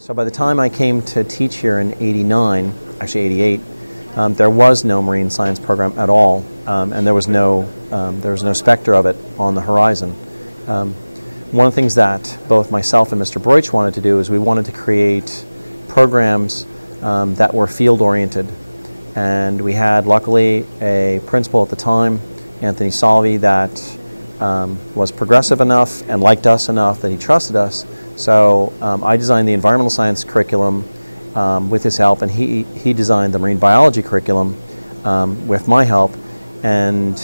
So by the time I came to teach here in '89, actually '88, there was no marine science program at all, and there was no specter of it on the horizon. One of the things that both myself and Mr. Broich wanted to do is we wanted to create programs that were field-oriented. And we had, luckily, a principal at the time, Anthony Salvi, that was progressive enough and liked us enough that he trusted us. So I designed the environmental science curriculum with his help, and he designed the marine biology curriculum with my help. And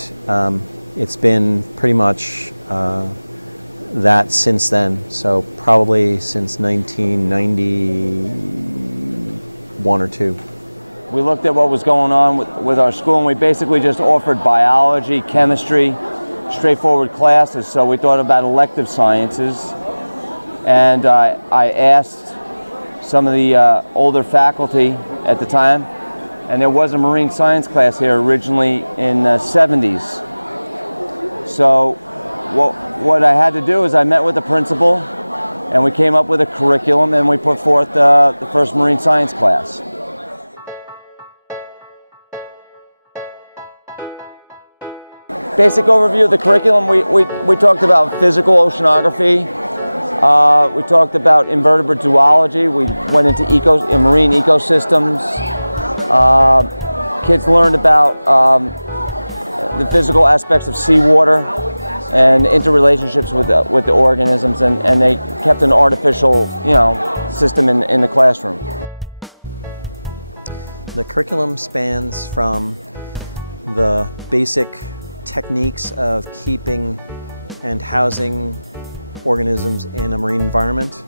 it's been pretty much that since then, so probably since 1991 or 2. We looked at what was going on with our school, and we basically just offered biology, chemistry, straightforward classes, so we thought about elective sciences. And I asked some of the older faculty at the time, and there was a marine science class here originally in the 70s. So what I had to do is I met with the principal, and we came up with a curriculum, and we put forth the first marine science class. Basic overview of the curriculum, we talked about physical oceanography, we talked about invertebrate zoology, we went into marine ecosystems. Kids learned about the physical aspects of seawater and interrelationships with the organisms, and they kept an artificial, system in the classroom. The curriculum spans from the basic techniques of keeping and housing organisms in a marine environment,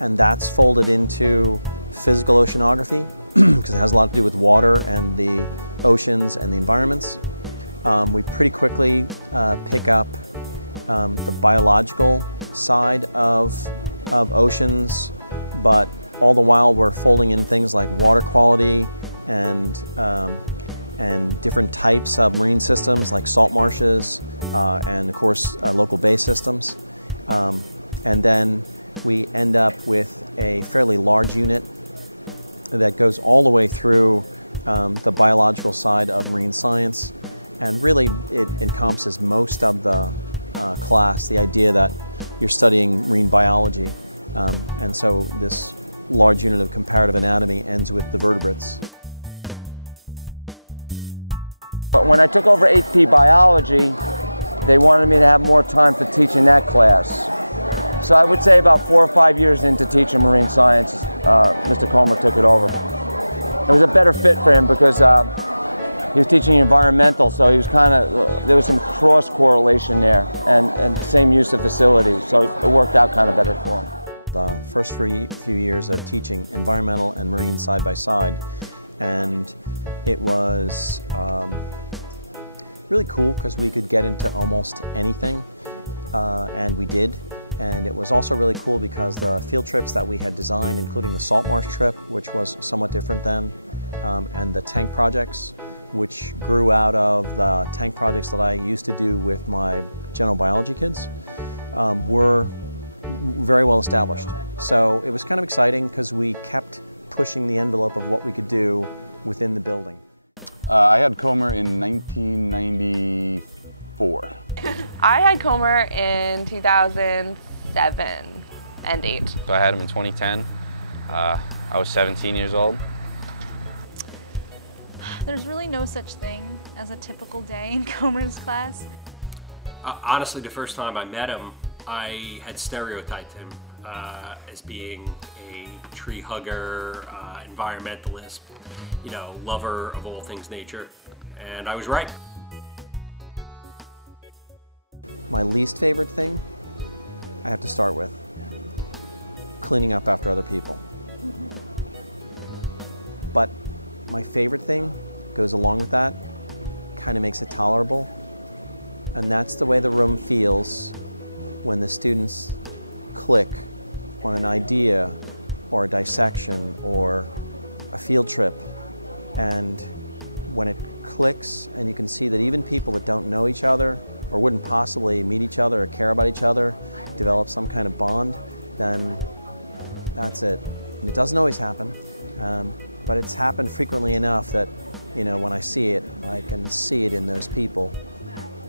and that's folded into physical oceanography because it has a lot to do with water and the oceans and the environments. We pretty quickly pick up the biological side of oceans, but all the while we're folding in things like water quality and different types of marine systems like salt marshes and of course local bay systems. And then we end up with a fairly large unit that goes all the way through the biological side of marine science, and really it encompasses most of the class, the idea that you're studying marine biology, and so this large unit of comparative anatomy ends with the vertebrates. But when I took over AP biology, they wanted me to have more time for teaching that class. So I would say about 4 or 5 years into teaching marine science, Mr. Comer took it over. It was a better fit for him because he was teaching environmental, so he was there was some cross correlation there and same use of facilities, so it worked out kind of better for him. The first few years of teaching environmental and marine side by side, and it was really cool because we could get into almost anything, and we did. And it was also really cool because the field trips that we had designed, including the salt marsh trip, which was somewhat different then, and the tank projects, which grew out of the tank projects that I used to do with my general biology kids, were very well established. So it was kind of exciting because we kept pushing the envelope of what we could do within the building. I had Comer in 1994. I had Comer in 2007 and 8. So I had him in 2010. I was 17 years old. There's really no such thing as a typical day in Comer's class. Honestly, the first time I met him, I had stereotyped him as being a tree hugger, environmentalist, lover of all things nature, and I was right. My least favorite thing, I have to start with, cleaning up after other people. But my favorite thing goes along with that, kind of makes it tolerable, and that's the way the room feels when the students click on an idea or a dissection or a field trip, and when it clicks and you can see that even people that don't know each other or wouldn't possibly meet each other or care about each other develop some kind of bond, then that's it. And it doesn't always happen, but it's happened frequently enough that, you know, when I see it, I can see it in those people.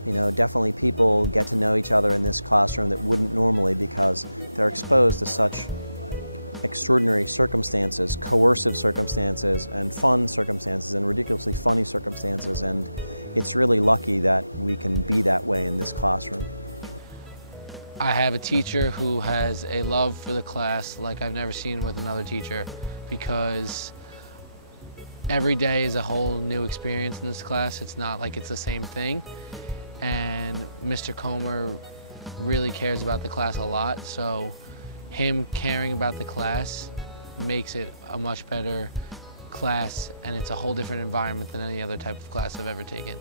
You know, definitely people get to know each other in this classroom that wouldn't normally, because they're exposed to such extraordinary circumstances, coercive circumstances, and fun circumstances, and ridiculously funny circumstances, and it's really lucky that we can be that way in this classroom. I have a teacher who has a love for the class like I've never seen with another teacher, because every day is a whole new experience in this class. It's not like it's the same thing. And Mr. Comer really cares about the class a lot, so him caring about the class makes it a much better class, and it's a whole different environment than any other type of class I've ever taken.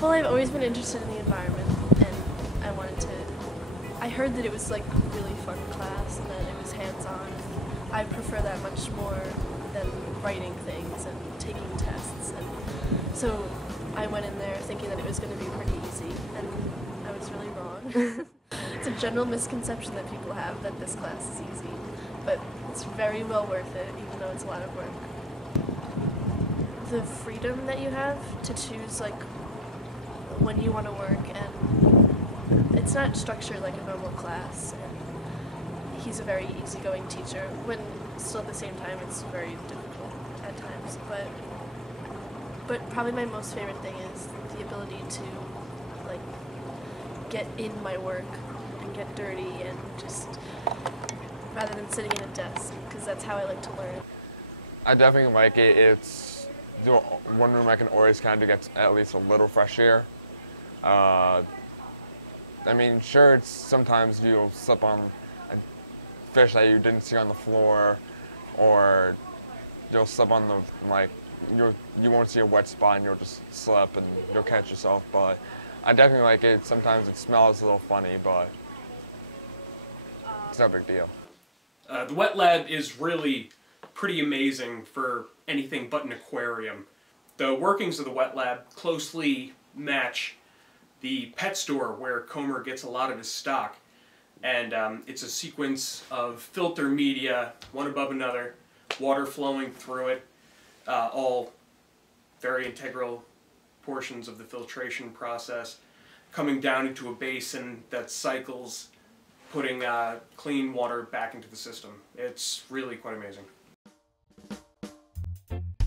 Well, I've always been interested in the environment, and I heard that it was like a really fun class and that it was hands-on. I prefer that much more than writing things and taking tests. And so I went in there thinking that it was going to be pretty easy, and I was really wrong. It's a general misconception that people have that this class is easy, but it's very well worth it, even though it's a lot of work. The freedom that you have to choose like when you want to work, and it's not structured like a normal class, and he's a very easygoing teacher, when still at the same time it's very difficult at times, but probably my most favorite thing is the ability to like get in my work and get dirty, and just rather than sitting in a desk, because that's how I like to learn. I definitely like it. It's the one room I can always kind of get at least a little fresh air. I mean, sure, it's sometimes you'll slip on a fish that you didn't see on the floor, or you'll slip on the, like, you won't see a wet spot and you'll just slip and you'll catch yourself, but I definitely like it. Sometimes it smells a little funny, but it's no big deal. The wet lab is really pretty amazing for anything but an aquarium. The workings of the wet lab closely match the pet store where Comer gets a lot of his stock, and it's a sequence of filter media, one above another, water flowing through it, all very integral portions of the filtration process, coming down into a basin that cycles, putting clean water back into the system. It's really quite amazing.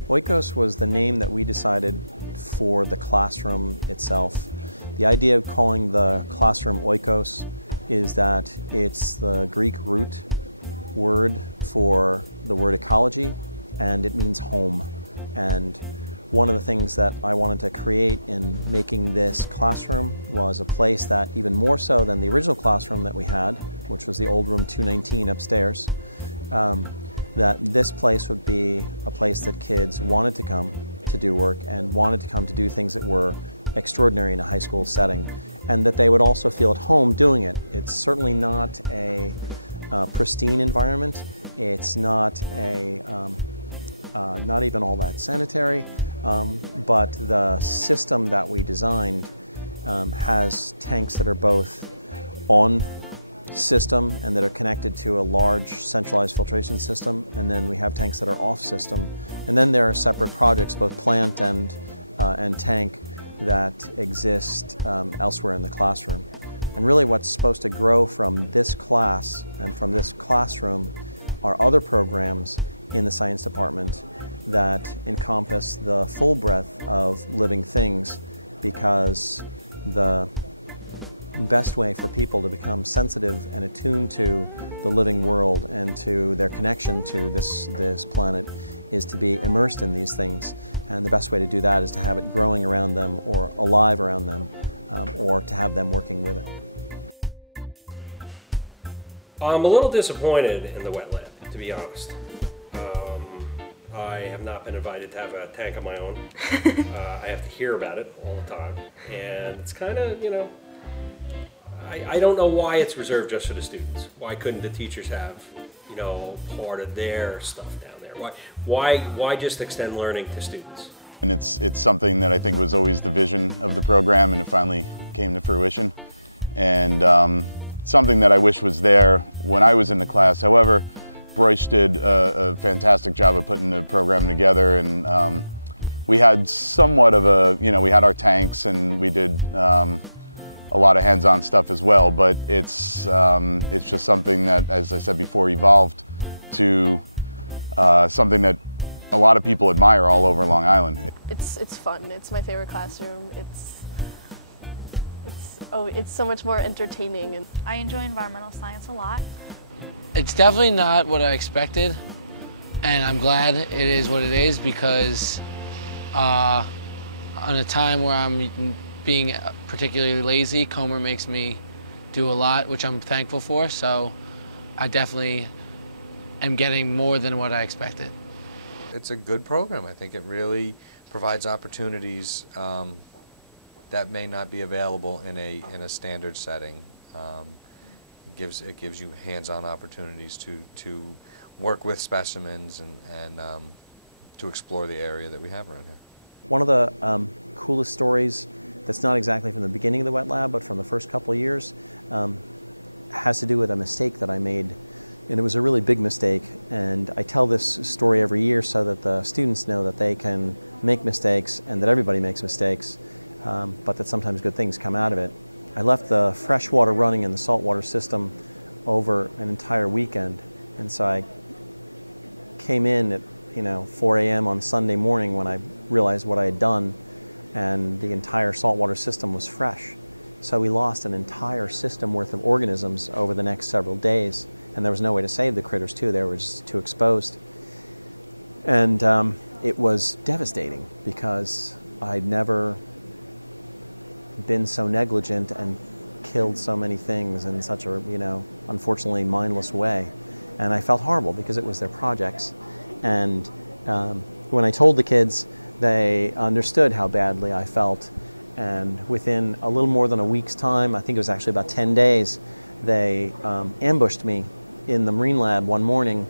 Oikos was the name that we decided for the classroom itself. The idea of calling the classroom Oikos is that it's the Greek root word for the word ecology, and it means home. And one of the things that I wanted to create in making this classroom was a place that, even more so than the original classroom that we had, which was the old room 219 upstairs, that this place would be a place that kids wanted to come to do work and wanted to come to do things that were extraordinary in a high school setting, and that they would also feel at home doing it. It's certainly not a pristine environment. It's not not even all that sanitary, but the system that we designed has tanks that are both on system and that are connected to a large centralized filtration system, and then we have tanks that are off system, and then there are separate projects, both plant and tank, that exist elsewhere in the classroom. And really what's supposed to grow from this class and from this classroom are other programs in the science department that encompass the full breadth of living things, because the best way for people to become sensitive and attuned to the living world and to their connection to this planet is to be immersed in these things. And the best way to do that is to have it growing around them or alive around them, or to have them working with it. I'm a little disappointed in the wet lab, to be honest. I have not been invited to have a tank of my own. I have to hear about it all the time, and it's kind of, you know, I don't know why it's reserved just for the students. Why couldn't the teachers have, you know, part of their stuff down there? Why just extend learning to students? And it's something that I think was always the vision of the program, and it finally came to fruition. And something that I wish was there when I was in the class. However, Bryce did a fantastic job of putting the program together, and we had somewhat of a, we had our tanks and we did a lot of hands-on stuff as well, but it's just something that, as I said before, evolved to something that a lot of people admire all over Long Island. It's fun. It's my favorite classroom. It's so much more entertaining. And I enjoy environmental science a lot. It's definitely not what I expected, and I'm glad it is what it is, because on a time where I'm being particularly lazy, Comer makes me do a lot, which I'm thankful for, so I definitely am getting more than what I expected. It's a good program. I think it really provides opportunities that may not be available in a standard setting. It gives you hands-on opportunities to work with specimens and to explore the area that we have around here. One of the coolest stories that's not exactly from the beginning of the wet lab, but from the first couple of years, has to do with a mistake that I made. And it was a really big mistake, and I tell this story every year so that the students know that they can make mistakes and that everybody makes mistakes, but that sometimes good things come out of it. I left the fresh water running in the saltwater system over an entire weekend, and so I came in at 4 a.m. on Sunday morning when I realized what I had done, and the entire saltwater system was fresh. So we lost an entire system worth of organisms over the next several days, and there was no way to save the critters too. They were just too exposed. And it was devastating because I'd never been so negligent and killed so many things in such a, unfortunately mindless way. And I felt horrible because it was their projects. And when I told the kids, they understood how badly I felt. And within a little more than a week's time, I think it was actually about 10 days, they ambushed me in the Marine Lab one morning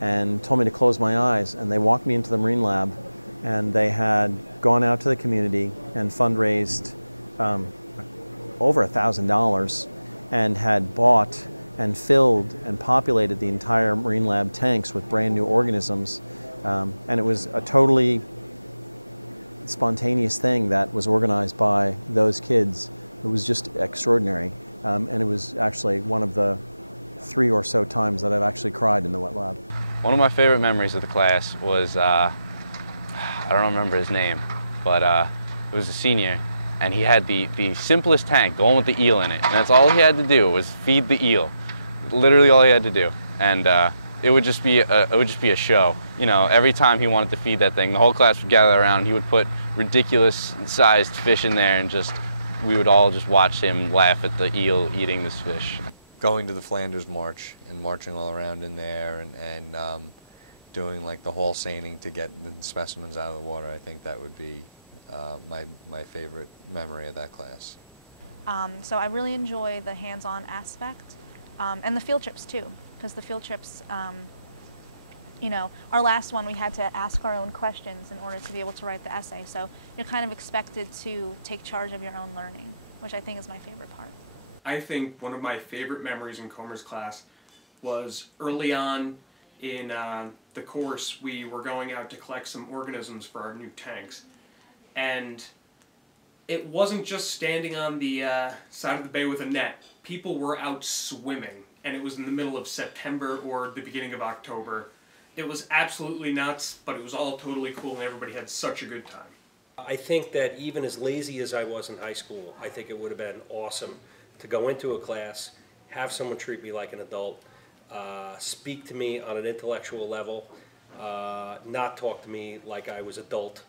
and told me to close my eyes. And they walked me into the Marine Lab, and they had gone out to the community and fundraised over $1,000 and had bought and filled and populated the entire Marine Lab tanks with brand new organisms. And it was a totally spontaneous thing that was organized by those kids. It was just extraordinary. And it was actually one of the 3 or so times that I've actually cried in the wet lab. One of my favorite memories of the class was, I don't remember his name, but it was a senior, and he had the simplest tank, the one with the eel in it, and that's all he had to do was feed the eel. Literally all he had to do. And it would just be a show. Every time he wanted to feed that thing, the whole class would gather around, he would put ridiculous sized fish in there, and we would all just watch him laugh at the eel eating this fish. Going to the Flanders March and marching all around in there and doing like the whole seining to get the specimens out of the water, I think that would be my favorite memory of that class. So I really enjoy the hands-on aspect and the field trips too, because the field trips, our last one we had to ask our own questions in order to be able to write the essay. So you're kind of expected to take charge of your own learning, which I think is my favorite part. I think one of my favorite memories in Comer's class was early on in the course. We were going out to collect some organisms for our new tanks, and it wasn't just standing on the side of the bay with a net. People were out swimming, and it was in the middle of September or the beginning of October. It was absolutely nuts, but it was all totally cool, and everybody had such a good time. I think that even as lazy as I was in high school, I think it would have been awesome to go into a class, have someone treat me like an adult, speak to me on an intellectual level, not talk to me like I was adult.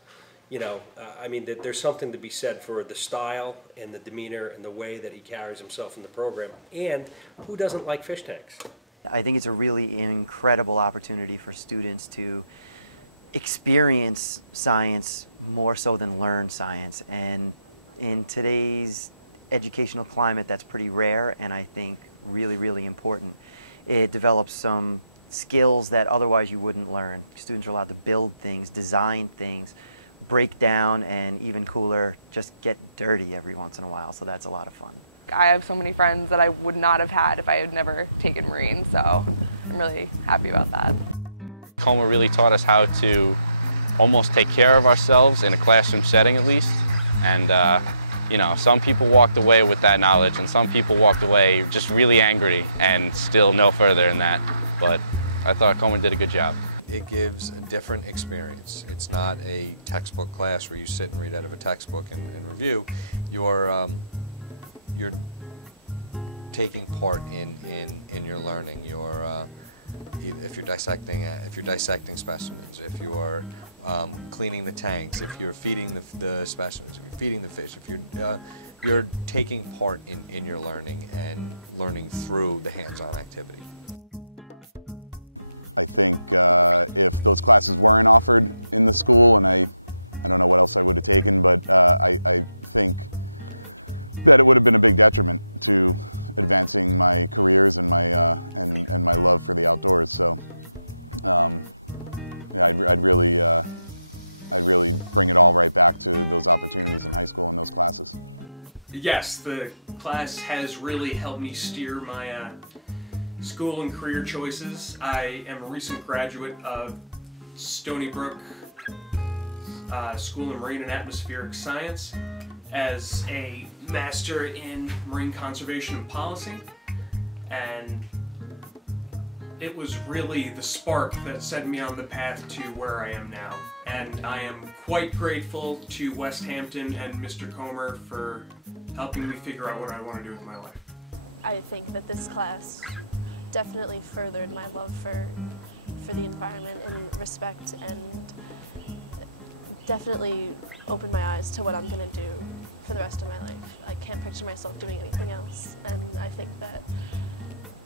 There's something to be said for the style and the demeanor and the way that he carries himself in the program. And who doesn't like fish tanks? I think it's a really incredible opportunity for students to experience science more so than learn science. And in today's educational climate, that's pretty rare, and I think really, really important. It develops some skills that otherwise you wouldn't learn. Students are allowed to build things, design things, break down, and even cooler, just get dirty every once in a while, so that's a lot of fun. I have so many friends that I would not have had if I had never taken Marine, so I'm really happy about that. Comer really taught us how to almost take care of ourselves in a classroom setting at least. And you know, some people walked away with that knowledge and some people walked away just really angry and still no further in that. But I thought Comer did a good job. It gives a different experience. It's not a textbook class where you sit and read out of a textbook and review. You're taking part in your learning. If you're dissecting specimens, if you're cleaning the tanks, if you're feeding the specimens, if you're feeding the fish, if you're taking part in your learning and learning through the hands-on activity. I think if those classes weren't offered in the school, and I don't know what else I would have taken, but I think that it would have been a big detriment to advancing my careers and my and my love for the outdoors. So yeah, I'd really bring it all right back to those opportunities in high school and those classes. Yes, the class has really helped me steer my school and career choices. I am a recent graduate of Stony Brook School of Marine and Atmospheric Science as a Master in Marine Conservation and Policy, and it was really the spark that set me on the path to where I am now. And I am quite grateful to Westhampton and Mr. Comer for helping me figure out what I want to do with my life. I think that this class definitely furthered my love for the environment and respect, and definitely opened my eyes to what I'm going to do for the rest of my life. I can't picture myself doing anything else, and I think that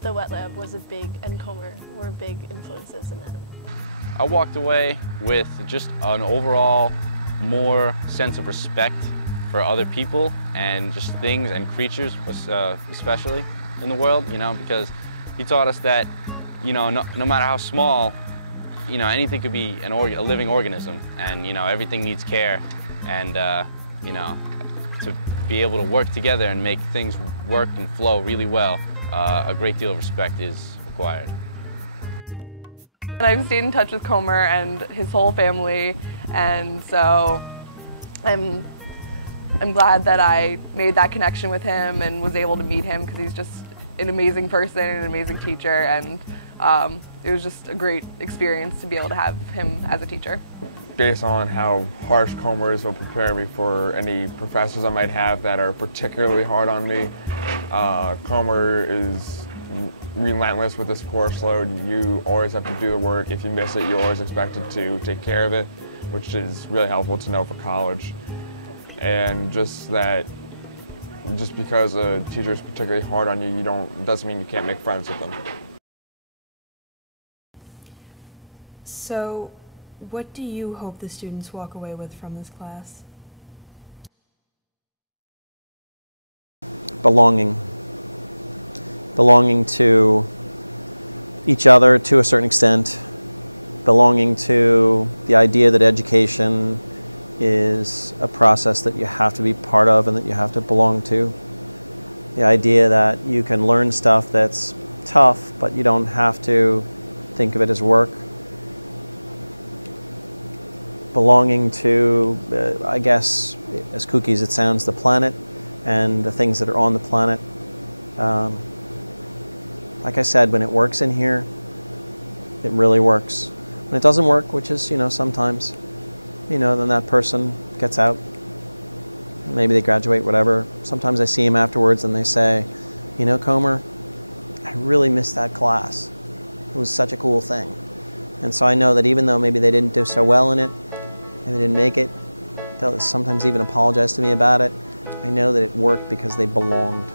the wet lab was and Comer were big influences in that. I walked away with just an overall more sense of respect for other people and just things and creatures, especially in the world, you know, because he taught us that, you know, no matter how small, you know, anything could be a living organism, and, you know, everything needs care, and, you know, to be able to work together and make things work and flow really well, a great deal of respect is required. And I've stayed in touch with Comer and his whole family, and so I'm glad that I made that connection with him and was able to meet him, because he's just an amazing person and an amazing teacher, and it was just a great experience to be able to have him as a teacher. Based on how harsh Comer is, will prepare me for any professors I might have that are particularly hard on me. Comer is relentless with this course load. You always have to do the work. If you miss it, you're always expected to take care of it, which is really helpful to know for college. And just because a teacher is particularly hard on you, doesn't mean you can't make friends with them. So, what do you hope the students walk away with from this class? Belonging. Belonging to each other to a certain extent. Belonging to the idea that education is a process that you have to be part of and that you have to belong to. The idea that you can learn stuff that's tough, but you don't have to think of it as work. Belonging to, I guess, as kooky as it sounds, the planet and the things that are on the planet. Like I said, when it works in here, it really works. When it doesn't work, which is, you know, sometimes, you know, then that person gets out. Maybe they graduate, whatever. Sometimes I see them afterwards and they say, you know, Comer, I really missed that class. It was such a cool thing. And so I know that even though maybe they didn't do so well in it, maybe they didn't make it, they'll sometimes even apologize to me about it. I know that it worked because they belonged.